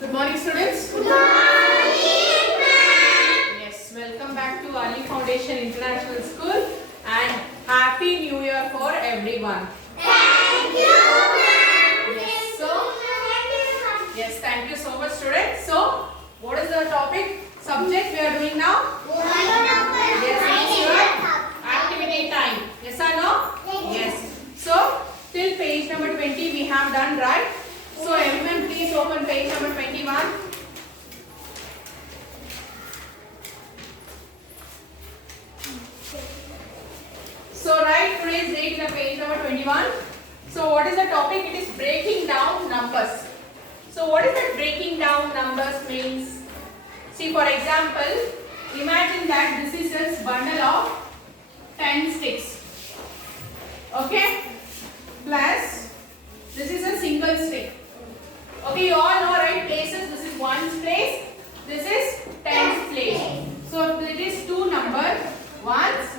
Good morning, students. Good morning, ma'am. Yes, welcome back to Ali Foundation International School and Happy New Year for everyone. Thank you, ma'am. Yes, thank you so much, students. So, what is the topic subject we are doing now? Yes, it's your activity time. Yes or no? Yes. So, till page number 20 we have done, right? So, everyone please open page number 21. So, write today's date in the page number 21. So, what is the topic? It is breaking down numbers. So, what is that breaking down numbers means? See, for example, imagine that this is a bundle of 10 sticks. Okay? Plus, this is a single stick. Okay, you all know, right? Places. This is one's place. This is tens place. So, it is two numbers. Ones,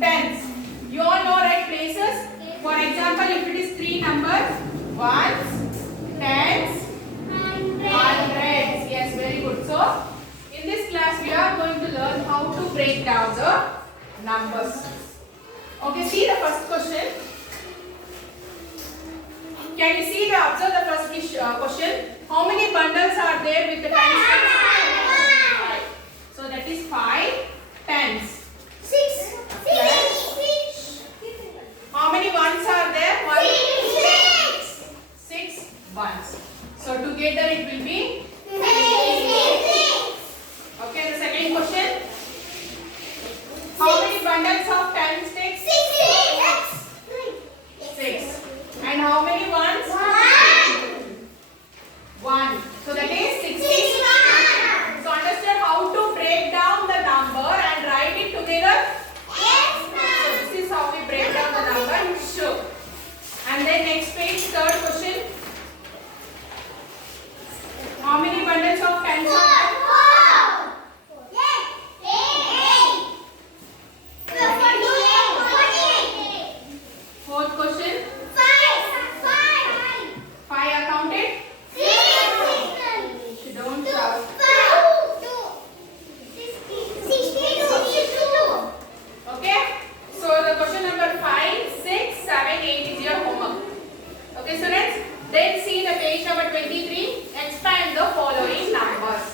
tens. You all know, right? Places. For example, if it is three numbers, ones, tens, hundreds. Yes, very good. So, in this class, we are going to learn how to break down the numbers. Okay, see the first question. Can you see observe the first question? How many bundles are there with the tens? 5. So, that is 5 tens. 6. How many ones are there? 6. 6 ones. So, together it will be. Okay, the second question. How many bundles of 10 sticks? 6. And how many ones? 1. So that is 60. So understand how to break down the number and write it together. So this is how we break down the number. Sure. And then next page, third question. How many bundles of 10 are there? Fourth question. 5 are counted. Don't shout. Okay. So the question number 5, 6, 7, 8 is your homework. Okay, students. Then see the page number 23. Expand the following numbers.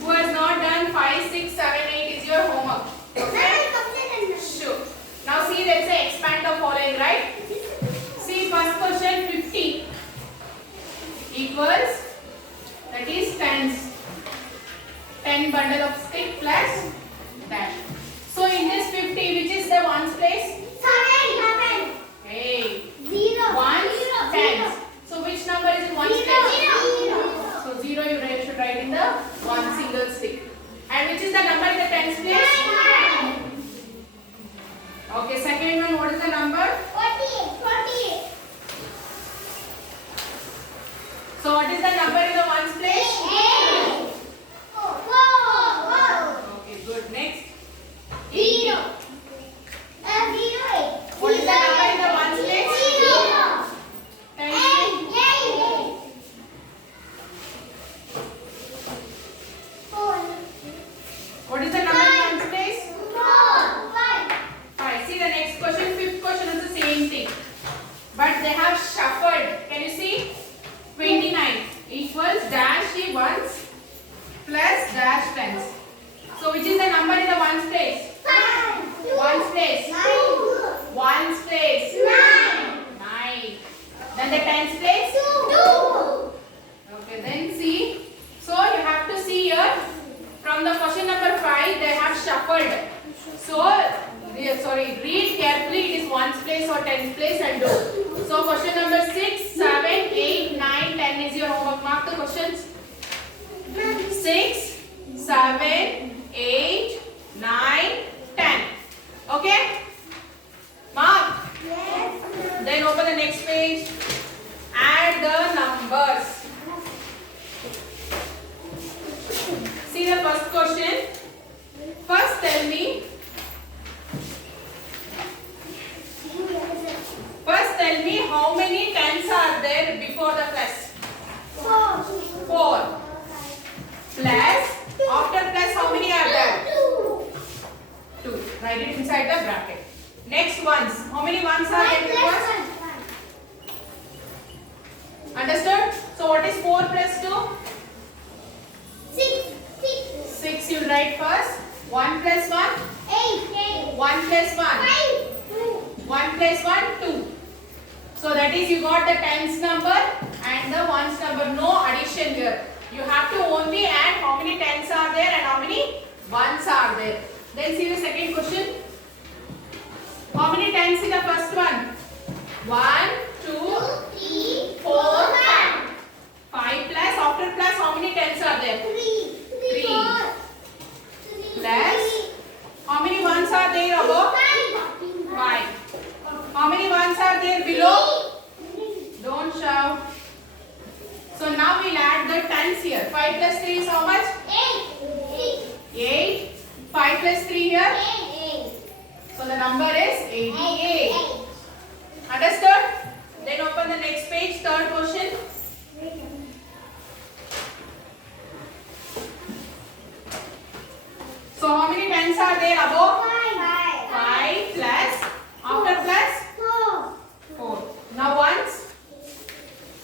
Who has not done 5, 6, 7, 8 is your homework. Okay. Sure. Now see, let's say expand the following, right? See, first question 50 equals, that is tens. 10 bundle of stick plus dash. So in this 50, which is the ones place? Hey, ones, tens. So which number is in ones place? So 0 you should write in the one single stick. And which is the number in the tens place? Okay, second one, what is the number? 40. So what is the number in the ones place? Okay, good. Next. 80. What is the number in the ones place? 10. What is the number in ones place? 5. See the next question, fifth question is the same thing. But they have shuffled. Can you see? 29 equals dash the ones plus dash tens. So which is the number in the ones place? Ones place. Ones place. 9. Then the tens place? Okay, then see. So you have to see here. From the question number 5, they have shuffled. So, read carefully. It is ones place or tens place and do. So question number 6, 7, 8, 9, 10 is your homework. Mark the questions. 6, 7, 8, 9, 10. Okay? Mark. Then open the next page. Add the numbers. See the first question. First tell me. First tell me how Write it inside the bracket. Next ones. How many ones are there in the first? Understood? So what is 4 plus 2? 6 you write first. 1 plus 1? 1 plus 1? 1 plus 1? 2. So that is you got the tens number and the ones number. No addition here. You have to only add how many tens are there and how many ones are there. Then see the second question. How many tens in the first one? 1, 2, 4, 5 plus. After plus how many tens are there? 3. Plus how many ones are there above? 5. How many ones are there below? Don't shout. So now we'll add the tens here. 5 plus 3 is how much? 8. 5 plus 3 here? So the number is 88. Understood? Then open the next page, third question. So how many tens are there above? 5 plus, after plus? 4. Now ones?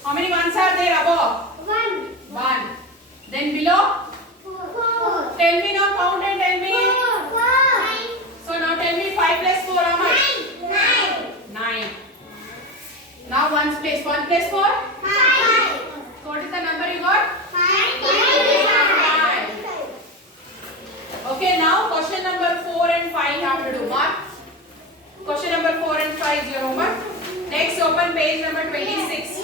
How many ones are there above? 1. Then below? Tell me now, count and tell me. So now tell me 5 plus 4 how much? 9. Now ones place. 1 plus 4? So what is the number you got? 5. Okay, now question number 4 and 5 you have to do. Mark. Question number 4 and 5 is your homework. Next, open page number 26.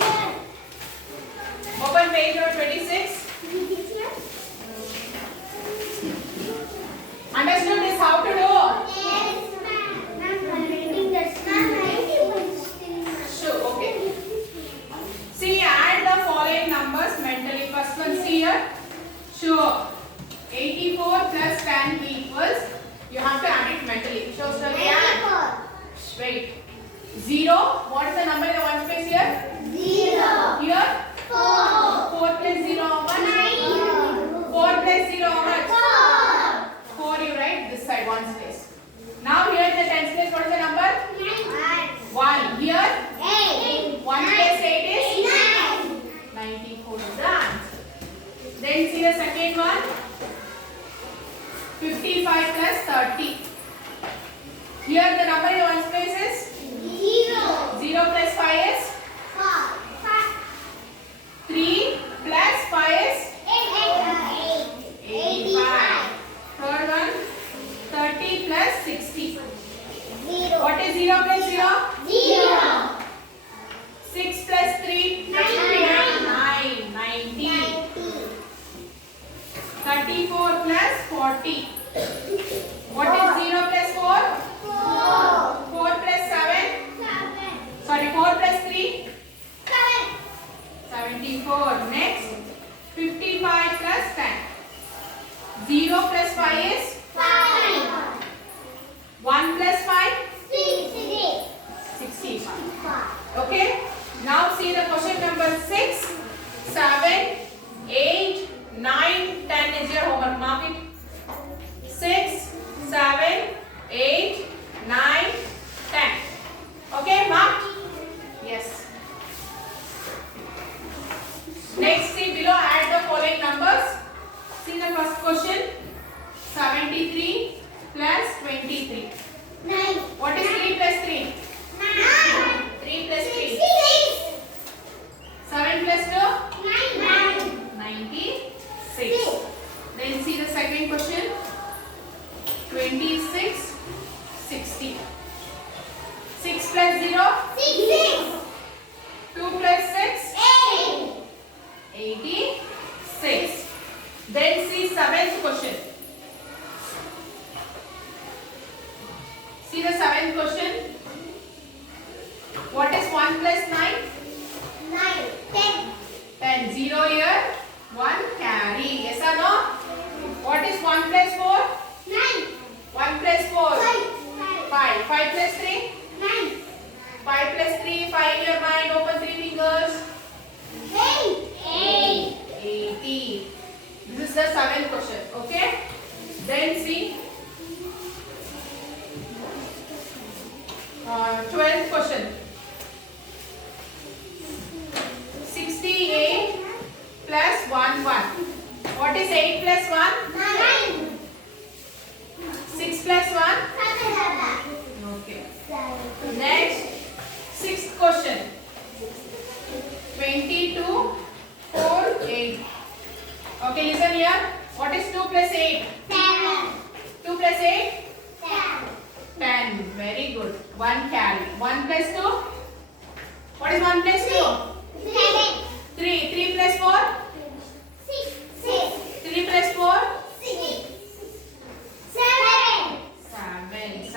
Open page number 26. Understood this how to do? Sure, okay. See, add the following numbers mentally. First one, see here. Sure. 84 plus 10 equals. You have to add it mentally. So, shall we add? Wait. 0. What is the number in the ones place here? Here? 4 plus 0 how much? 4 plus 0 how much? 4 you write this side ones place. Now here in the tens place what is the number? 1. Here? 1 plus 8 is? 94 is the answer. Then see the second one. 55 plus 30. Here the number in the ones place is? 0 plus 5 is? 3 plus 5 is? 85. Third one, 30 plus 60. What is 0 plus 0? 6 plus 3? 9. 90. 34 plus 40. What is 0 plus 4? 4 plus 7? Sorry, 4 plus 3? 74. Next, 55 plus 10. 0 plus 5 is? 1 plus 5? 65. Okay. Now see the question number 6, 7, 8, 9, 10 is your homework. Mark it. 6, 7, 8, 9, 10. Okay, mark? Yes. Next, see below, add the following numbers. See the first question. 73 plus 23. What is 3 plus 3? 3 plus 3. 7 plus 2? 96. Then see the second question. 26, 60. 6 plus 0? 2 plus 6? 86. Then see seventh question. See the seventh question. What is 1 plus 9? 10. 0 here. 1 carry. Yes or no? What is 1 plus 4? 1 plus 4? 5. 5 plus 3? 5 plus 3. 5 in your mind. Open 3 fingers. 80. This is the seventh question. Okay. Then see. 12th question. 68 plus 1 1. What is 8 plus 1? 6 plus 1? Okay. Next, 6th question. 22 4 8. Okay, listen here. What is 2 plus 8? 2 plus 8? 10. Very good. 1 carry. 1 plus 2? What is 1 plus 2? 3. 3 plus 4? 3 plus 4?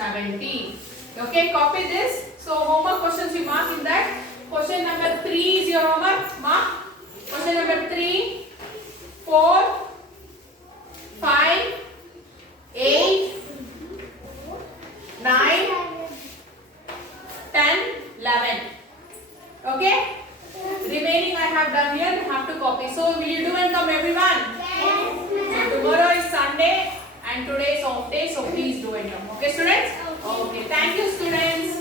70. Okay, copy this. So homework questions you mark in that. Question number 3 is your homework. Mark. Question number 3, 4, 5, 8, 9, 10, 11. Okay? Remaining I have done here. You have to copy. So will you do and come everyone? Tomorrow is Sunday and today is off day. So please do and come. Okay students? Okay. Thank you students.